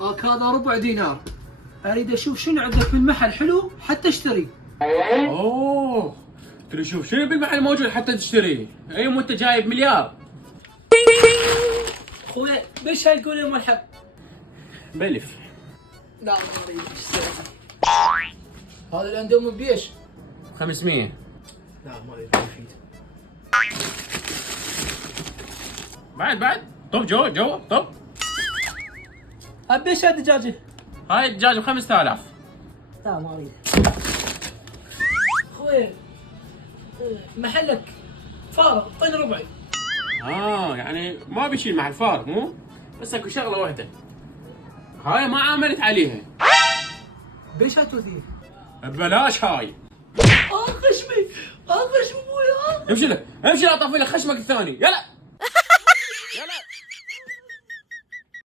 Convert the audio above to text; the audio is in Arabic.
هاك هذا ربع دينار. اريد اشوف شنو عندك بالمحل حلو حتى اشتري. اوه، ترى شوف شنو بالمحل موجود حتى تشتري. اي وانت جايب مليار. اخوي ليش هاي تقول يوم الحق؟ بلف. لا ما اريد. ايش السعر؟ هذا الاندومي بيش؟ 500. لا ما اريد ما يفيد. بعد طب جوا طب. ابيش هالدجاجه؟ هاي الدجاج ب 5000. لا ما اريد. اخوي محلك فارغ، اعطيني ربعي. يعني ما بيشيل مع الفارق مو؟ بس اكو شغله واحده. هاي ما عاملت عليها. بيش هاي توثيق؟ ببلاش هاي. خشمي ابوي. امشي لا طفي لك خشمك الثاني، يلا.